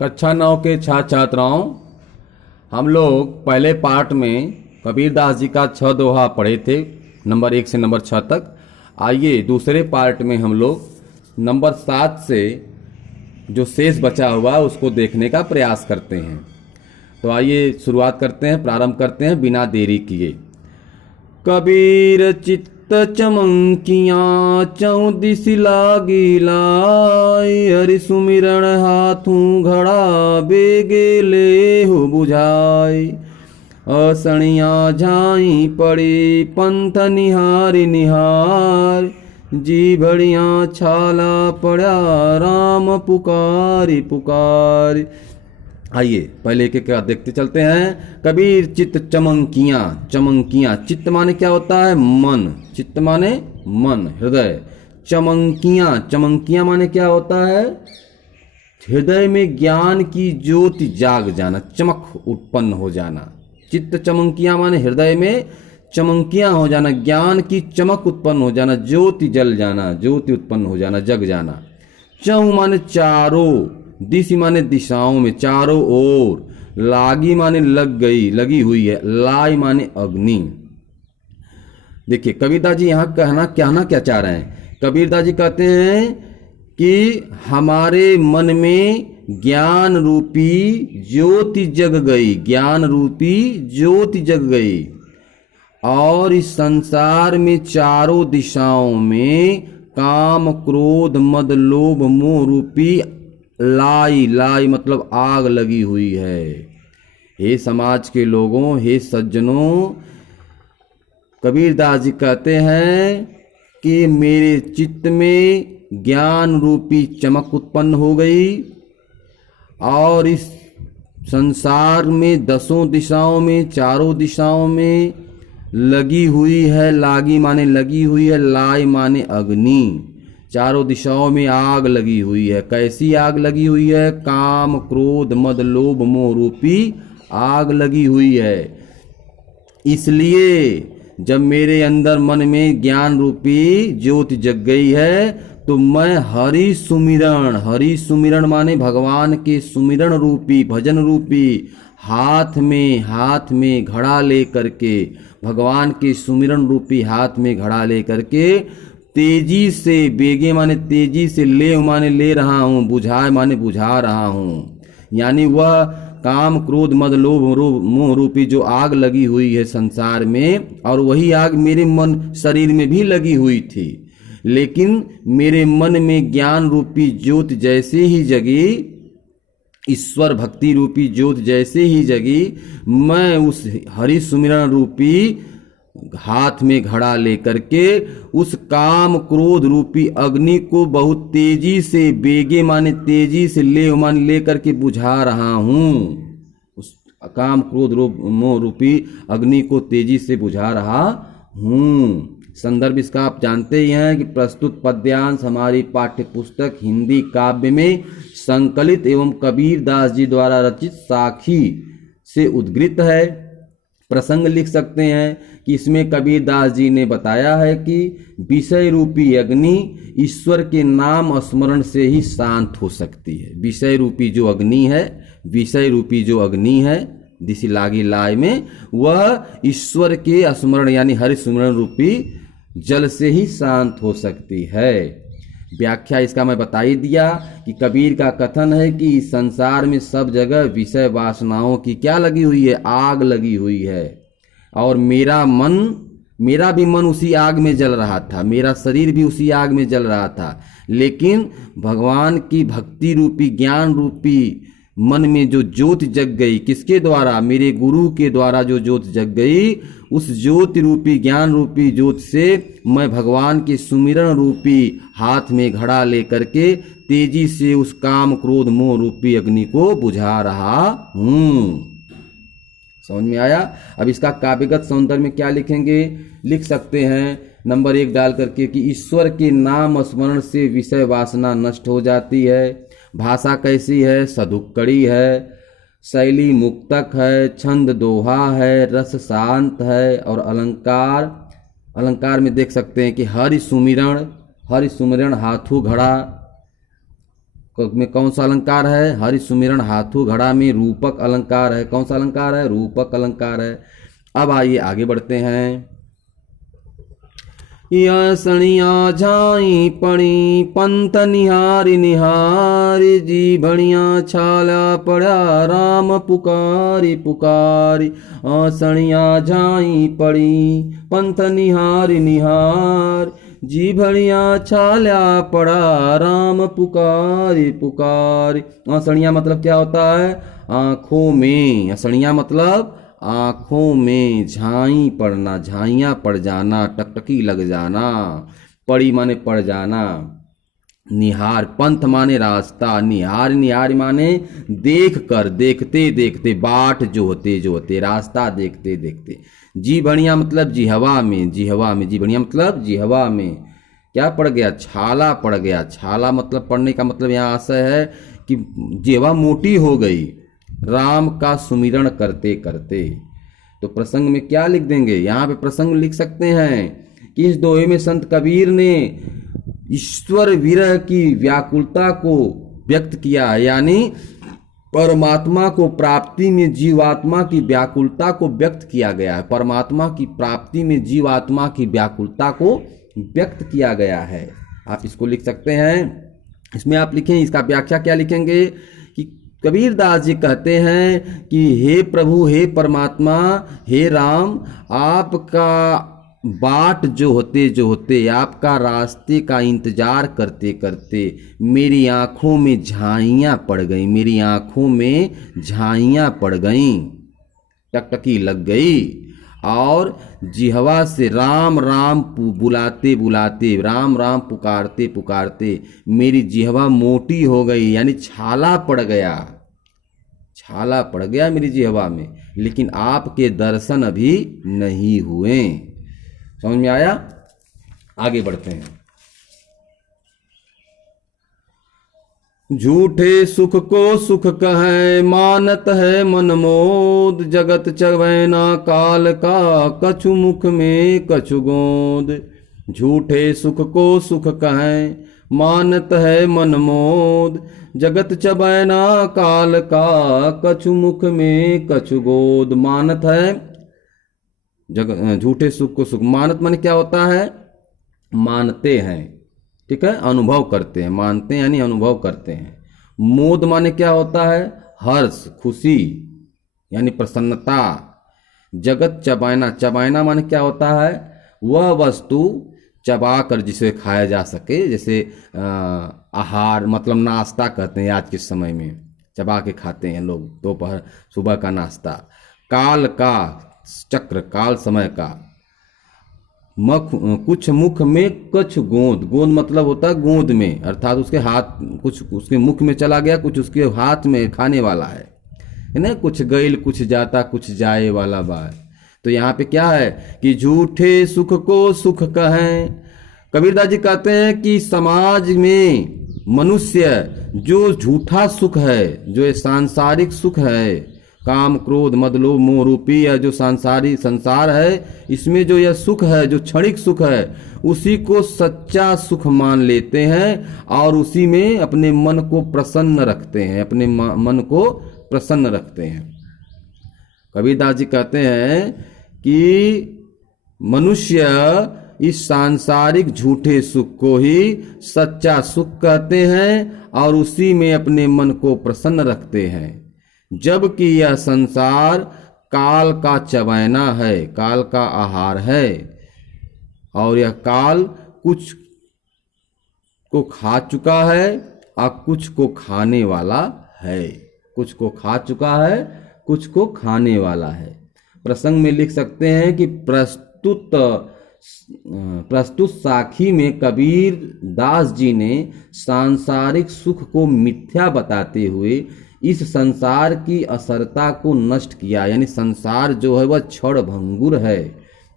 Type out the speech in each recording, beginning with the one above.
कक्षा 9 के छात्र छात्राओं, हम लोग पहले पार्ट में कबीरदास जी का 6 दोहा पढ़े थे, नंबर 1 से नंबर 6 तक। आइए दूसरे पार्ट में हम लोग नंबर 7 से जो शेष बचा हुआ उसको देखने का प्रयास करते हैं। तो आइए शुरुआत करते हैं, प्रारंभ करते हैं बिना देरी किए। कबीर चित्त चमंकियाँ चौं दिस लागी लाई, हरि सुमिरन हाथों घड़ा बेगे ले हो बुझाई। असणिया झाई पड़ी पंथ निहार निहार, जी भड़िया छाला पड़ा राम पुकारी पुकार। आइए पहले एक देखते चलते हैं। कबीर चित्त चमंकियाँ, चमंकियाँ चित्त माने क्या होता है? मन। चित्त माने मन, हृदय। चमंकियाँ, चमंकियाँ माने क्या होता है? हृदय में ज्ञान की ज्योति जाग जाना, चमक उत्पन्न हो जाना। चित्त चमंकियाँ माने हृदय में चमंकियाँ हो जाना, ज्ञान की चमक उत्पन्न हो जाना, ज्योति जल जाना, ज्योति उत्पन्न हो जाना, जग जाना। चौं माने चारों, दिश माने दिशाओं में, चारों ओर। लागी माने लग गई, लगी हुई है। लाई माने अग्नि। देखिए कबीरदास जी यहाँ कहना क्या चाह रहे हैं? कबीरदास जी कहते हैं कि हमारे मन में ज्ञान रूपी ज्योति जग गई, ज्ञान रूपी ज्योति जग गई, और इस संसार में चारों दिशाओं में काम क्रोध मद लोभ मोह रूपी लाई, लाई मतलब आग लगी हुई है। हे समाज के लोगों, हे सज्जनों, कबीरदास जी कहते हैं कि मेरे चित्त में ज्ञान रूपी चमक उत्पन्न हो गई, और इस संसार में दसों दिशाओं में, चारों दिशाओं में लगी हुई है। लागी माने लगी हुई है, लाई माने अग्नि। चारों दिशाओं में आग लगी हुई है। कैसी आग लगी हुई है? काम क्रोध मद लोभ मोह रूपी आग लगी हुई है। इसलिए जब मेरे अंदर मन में ज्ञान रूपी ज्योति जग गई है, तो मैं हरि सुमिरन, हरि सुमिरन माने भगवान के सुमिरन रूपी, भजन रूपी हाथ में घड़ा ले करके, भगवान के सुमिरन रूपी हाथ में घड़ा ले करके तेजी से, बेगे माने तेजी से, ले माने ले रहा हूँ, बुझाए माने बुझा रहा हूँ। यानी वह काम क्रोध मद लोभ मोह रूपी जो आग लगी हुई है संसार में, और वही आग मेरे मन शरीर में भी लगी हुई थी, लेकिन मेरे मन में ज्ञान रूपी ज्योति जैसे ही जगी, ईश्वर भक्ति रूपी ज्योति जैसे ही जगी, मैं उस हरि सुमिरन रूपी हाथ में घड़ा लेकर के उस काम क्रोध रूपी अग्नि को बहुत तेजी से, बेगे माने तेजी से, ले माने ले करके बुझा रहा हूँ। उस काम क्रोध मोह रूपी अग्नि को तेजी से बुझा रहा हूँ। संदर्भ इसका आप जानते ही हैं कि प्रस्तुत पद्यांश हमारी पाठ्य पुस्तक हिंदी काव्य में संकलित एवं कबीरदास जी द्वारा रचित साखी से उद्गृत है। प्रसंग लिख सकते हैं कि इसमें कबीरदास जी ने बताया है कि विषय रूपी अग्नि ईश्वर के नाम स्मरण से ही शांत हो सकती है। विषय रूपी जो अग्नि है, विषय रूपी जो अग्नि है दिसी लागी लाई में, वह ईश्वर के स्मरण यानी हरि सुमरण रूपी जल से ही शांत हो सकती है। व्याख्या इसका मैं बता ही दिया कि कबीर का कथन है कि इस संसार में सब जगह विषय वासनाओं की क्या लगी हुई है? आग लगी हुई है। और मेरा भी मन उसी आग में जल रहा था, मेरा शरीर भी उसी आग में जल रहा था, लेकिन भगवान की भक्ति रूपी ज्ञान रूपी मन में जो ज्योति जग गई, किसके द्वारा? मेरे गुरु के द्वारा जो ज्योति जग गई, उस ज्योति रूपी ज्ञान रूपी ज्योति से मैं भगवान के सुमिरन रूपी हाथ में घड़ा लेकर के तेजी से उस काम क्रोध मोह रूपी अग्नि को बुझा रहा हूँ। समझ में आया? अब इसका काव्यगत सौंदर्य में क्या लिखेंगे? लिख सकते हैं नंबर 1 डाल करके कि ईश्वर के नाम स्मरण से विषय वासना नष्ट हो जाती है। भाषा कैसी है? सधुक्कड़ी है, शैली मुक्तक है, छंद दोहा है, रस शांत है, और अलंकार में देख सकते हैं कि हरि सुमिरन हाथों घड़ा, में कौन सा अलंकार है? हरि सुमिरन हाथू घड़ा में रूपक अलंकार है। कौन सा अलंकार है? रूपक अलंकार है। अब आइए आगे बढ़ते हैं। या सणिया झाई पड़ी पंथ निहारी निहारी, जी भणिया छाला पड़ा राम पुकारी पुकारी। सणिया झाई पड़ी पंथ निहारी निहार, जी भणिया छाला पड़ा राम पुकारी पुकारी। सणिया मतलब क्या होता है? आंखों में। सणिया मतलब आंखों में झाई पड़ना, झाइयाँ पड़ जाना, टकटकी लग जाना। पड़ी माने पड़ जाना। निहार पंथ माने रास्ता, निहार निहार माने देख कर, देखते देखते, बाट जो होते रास्ता देखते देखते। जी बढ़िया मतलब जिहवा में, जिहवा में। जी बढ़िया मतलब जिहवा में क्या पड़ गया? छाला पड़ गया। छाला मतलब पढ़ने का मतलब यहाँ आशय है कि जिहवा मोटी हो गई राम का सुमिरन करते करते। तो प्रसंग में क्या लिख देंगे? यहाँ पे प्रसंग लिख सकते हैं कि इस दोहे में संत कबीर ने ईश्वर विरह की व्याकुलता को व्यक्त किया है, यानी परमात्मा को प्राप्ति में जीवात्मा की व्याकुलता को व्यक्त किया गया है। परमात्मा की प्राप्ति में जीवात्मा की व्याकुलता को व्यक्त किया गया है। आप इसको लिख सकते हैं। इसमें आप लिखें, इसका व्याख्या क्या लिखेंगे कि कबीरदास जी कहते हैं कि हे प्रभु, हे परमात्मा, हे राम, आपका बाट जो होते आपका रास्ते का इंतजार करते करते मेरी आंखों में झाइयाँ पड़ गई, मेरी आंखों में झाइयाँ पड़ गईं, टकटकी लग गई। और जिहवा से राम राम बुलाते बुलाते, राम राम पुकारते पुकारते मेरी जिहवा मोटी हो गई, यानी छाला पड़ गया, छाला पड़ गया मेरी जिहवा में, लेकिन आपके दर्शन अभी नहीं हुए। समझ में आया? आगे बढ़ते हैं। झूठे सुख को सुख कहें मानत है मन मोद, जगत चवैना काल का कछु मुख में कछु गोद। झूठे सुख को सुख कहें मानत है मन मोद, जगत चबैना काल का कछु मुख में कछु गोद। मानत है झूठे सुख को सुख, मानत माने क्या होता है? मानते हैं, ठीक है, अनुभव करते हैं। मानते हैं यानी अनुभव करते हैं। मोद माने क्या होता है? हर्ष, खुशी, यानी प्रसन्नता। जगत चबाना, चबाना माने क्या होता है? वह वस्तु चबा कर जिसे खाया जा सके, जैसे आहार मतलब नाश्ता कहते हैं आज के समय में, चबा के खाते हैं लोग दोपहर सुबह का नाश्ता। काल का चक्र, काल समय का। कुछ मुख में कछ गोंद, गोंद मतलब होता है गोंद में, अर्थात उसके हाथ, कुछ उसके मुख में चला गया, कुछ उसके हाथ में खाने वाला है ना। कुछ गईल कुछ जाता कुछ जाए वाला बात। तो यहाँ पे क्या है कि झूठे सुख को सुख कहें। कबीरदास जी कहते हैं कि समाज में मनुष्य जो झूठा सुख है, जो सांसारिक सुख है, काम क्रोध मद लोभ मोह रूपी या जो सांसारी संसार है, इसमें जो यह सुख है, जो क्षणिक सुख है, उसी को सच्चा सुख मान लेते हैं और उसी में अपने मन को प्रसन्न रखते हैं, अपने मन को प्रसन्न रखते हैं। कबीरदास जी कहते हैं कि मनुष्य इस सांसारिक झूठे सुख को ही सच्चा सुख कहते हैं और उसी में अपने मन को प्रसन्न रखते हैं, जबकि यह संसार काल का चबैना है, काल का आहार है और यह काल कुछ को खा चुका है और कुछ को खाने वाला है, कुछ को खा चुका है, कुछ को खाने वाला है। प्रसंग में लिख सकते हैं कि प्रस्तुत साखी में कबीर दास जी ने सांसारिक सुख को मिथ्या बताते हुए इस संसार की असरता को नष्ट किया, यानी संसार जो है वह क्षण भंगुर है।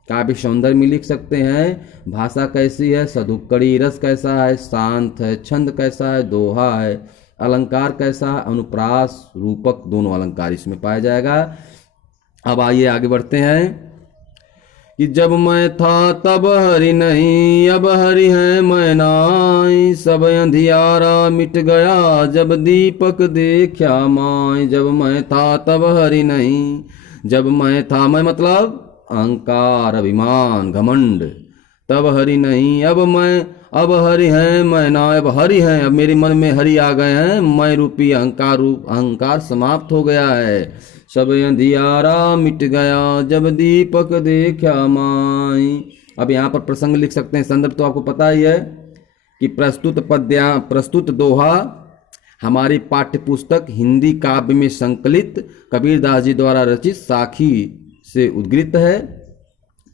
काव्य सौंदर्य में लिख सकते हैं भाषा कैसी है, सदुक्कड़ी रस कैसा है, शांत है, छंद कैसा है, दोहा है, अलंकार कैसा है, अनुप्रास रूपक दोनों अलंकार इसमें पाया जाएगा। अब आइए आगे बढ़ते हैं कि जब मैं था तब हरि नहीं, अब हरि है मैं नाई। सब अंधियारा मिट गया, जब दीपक देखा माई। जब मैं था तब हरि नहीं, जब मैं था, मैं मतलब अहंकार, अभिमान, घमंड। तब हरि नहीं, अब हरि है मैं ना। अब हरि हैं, अब मेरे मन में हरि आ गए हैं। मैं रूपी अहंकार समाप्त हो गया है। सब अंधियारा मिट गया, जब दीपक देखा माई। अब यहाँ पर प्रसंग लिख सकते हैं, संदर्भ तो आपको पता ही है कि प्रस्तुत दोहा हमारी पाठ्य पुस्तक हिंदी काव्य में संकलित कबीरदास जी द्वारा रचित साखी से उद्गृत है।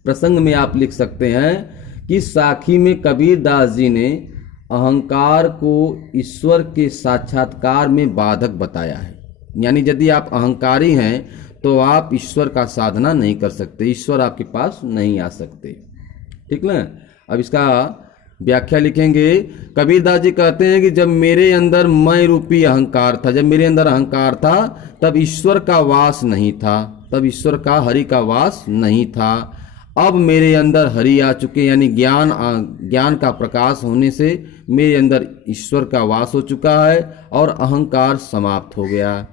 प्रसंग में आप लिख सकते हैं कि साखी में कबीरदास जी ने अहंकार को ईश्वर के साक्षात्कार में बाधक बताया है। यानी यदि आप अहंकारी हैं तो आप ईश्वर का साधना नहीं कर सकते, ईश्वर आपके पास नहीं आ सकते। ठीक ना। अब इसका व्याख्या लिखेंगे। कबीरदास जी कहते हैं कि जब मेरे अंदर मैं रूपी अहंकार था, जब मेरे अंदर अहंकार था, तब ईश्वर का वास नहीं था, तब ईश्वर का, हरि का वास नहीं था। अब मेरे अंदर हरि आ चुके, यानी ज्ञान का प्रकाश होने से मेरे अंदर ईश्वर का वास हो चुका है और अहंकार समाप्त हो गया,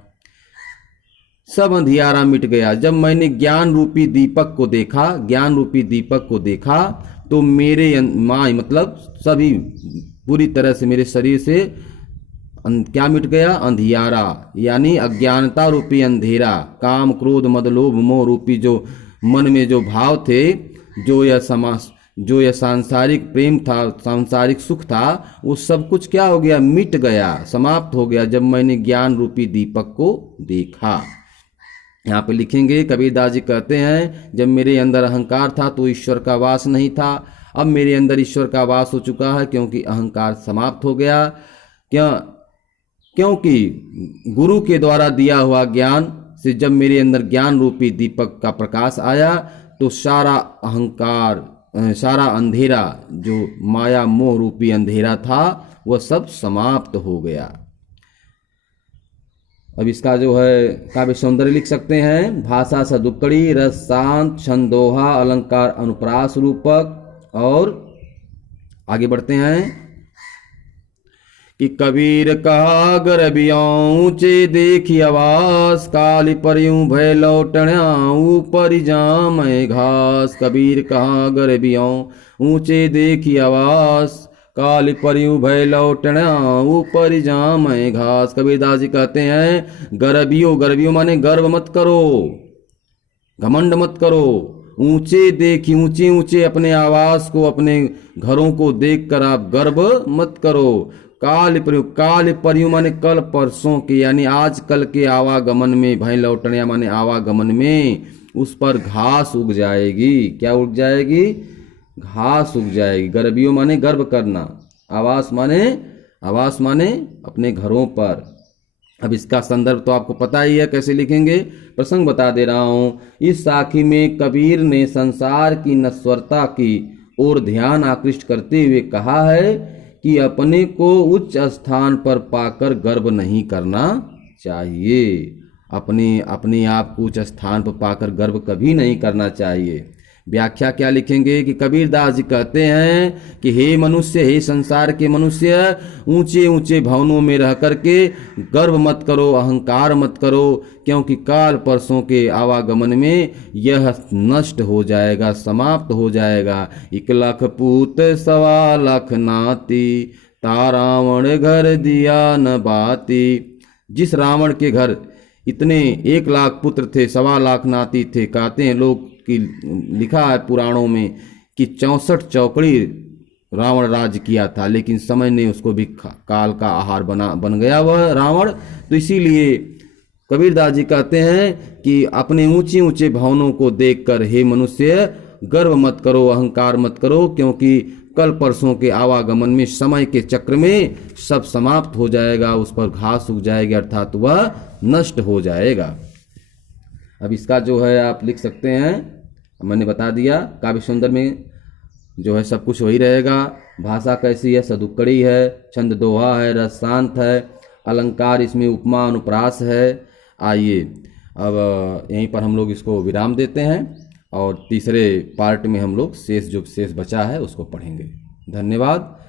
सब अंधियारा मिट गया। जब मैंने ज्ञान रूपी दीपक को देखा, ज्ञान रूपी दीपक को देखा, तो मेरे माय मतलब सभी पूरी तरह से मेरे शरीर से क्या मिट गया? अंधियारा, यानी अज्ञानता रूपी अंधेरा, काम क्रोध मद लोभ मोह रूपी जो मन में जो भाव थे, जो यह सांसारिक प्रेम था, सांसारिक सुख था, वो सब कुछ क्या हो गया? मिट गया, समाप्त हो गया, जब मैंने ज्ञान रूपी दीपक को देखा। यहाँ पे लिखेंगे, कबीरदास जी कहते हैं जब मेरे अंदर अहंकार था तो ईश्वर का वास नहीं था, अब मेरे अंदर ईश्वर का वास हो चुका है क्योंकि अहंकार समाप्त हो गया। क्योंकि गुरु के द्वारा दिया हुआ ज्ञान से जब मेरे अंदर ज्ञान रूपी दीपक का प्रकाश आया तो सारा अहंकार, सारा अंधेरा, जो माया मोह रूपी अंधेरा था, वह सब समाप्त हो गया। अब इसका जो है काव्य सौंदर्य लिख सकते हैं। भाषा सदुक्कड़ी, रस शांत, छंदोहा, अलंकार अनुप्रास रूपक। और आगे बढ़ते हैं कि कबीर कहा गरबियाँ ऊंचे देखी आवास, काली परियूं भय लौटण्या ऊपर जाम घास। कबीर कहा गरबियाँ ऊंचे देखी आवास, काली परियूं भय लौटण्या ऊपर जाम घास। कबीरदास जी कहते हैं गर्भियों माने गर्व मत करो, घमंड मत करो, ऊंचे देखी, ऊंचे ऊंचे अपने आवास को, अपने घरों को देखकर आप गर्व मत करो। काल परियूं माने कल परसों के, यानी आजकल के आवागमन में, भय लौटण्या माने आवागमन में उस पर घास उग जाएगी। क्या उग जाएगी? घास उग जाएगी। गर्भियों माने गर्व करना, आवास माने अपने घरों पर। अब इसका संदर्भ तो आपको पता ही है, कैसे लिखेंगे, प्रसंग बता दे रहा हूं। इस साखी में कबीर ने संसार की नश्वरता की ओर ध्यान आकृष्ट करते हुए कहा है कि अपने को उच्च स्थान पर पाकर गर्व नहीं करना चाहिए। अपने आप को उच्च स्थान पर पाकर गर्व कभी नहीं करना चाहिए। व्याख्या क्या लिखेंगे कि कबीरदास जी कहते हैं कि हे मनुष्य, हे संसार के मनुष्य, ऊंचे ऊंचे भवनों में रह करके गर्व मत करो, अहंकार मत करो, क्योंकि काल परसों के आवागमन में यह नष्ट हो जाएगा, समाप्त हो जाएगा। 1 लाख पूत 1.25 लाख नाती, ता रावण घर दिया न बाती। जिस रावण के घर इतने 1 लाख पुत्र थे, 1.25 लाख नाती थे, कहते हैं लोग कि लिखा है पुराणों में कि 64 चौकड़ी रावण राज किया था, लेकिन समय ने उसको भी काल का आहार बन गया वह रावण। तो इसीलिए कबीरदास जी कहते हैं कि अपने ऊंचे ऊंचे भवनों को देखकर हे मनुष्य गर्व मत करो, अहंकार मत करो, क्योंकि कल परसों के आवागमन में, समय के चक्र में सब समाप्त हो जाएगा, उस पर घास उग जाएगी, अर्थात वह नष्ट हो जाएगा। अब इसका जो है आप लिख सकते हैं, मैंने बता दिया। काव्य सौंदर्य में जो है सब कुछ वही रहेगा। भाषा कैसी है? सदुक्कड़ी है, छंद दोहा है, रस शांत है, अलंकार इसमें उपमा अनुप्रास है। आइए अब यहीं पर हम लोग इसको विराम देते हैं। और तीसरे पार्ट में हम लोग शेष जो शेष बचा है उसको पढ़ेंगे। धन्यवाद।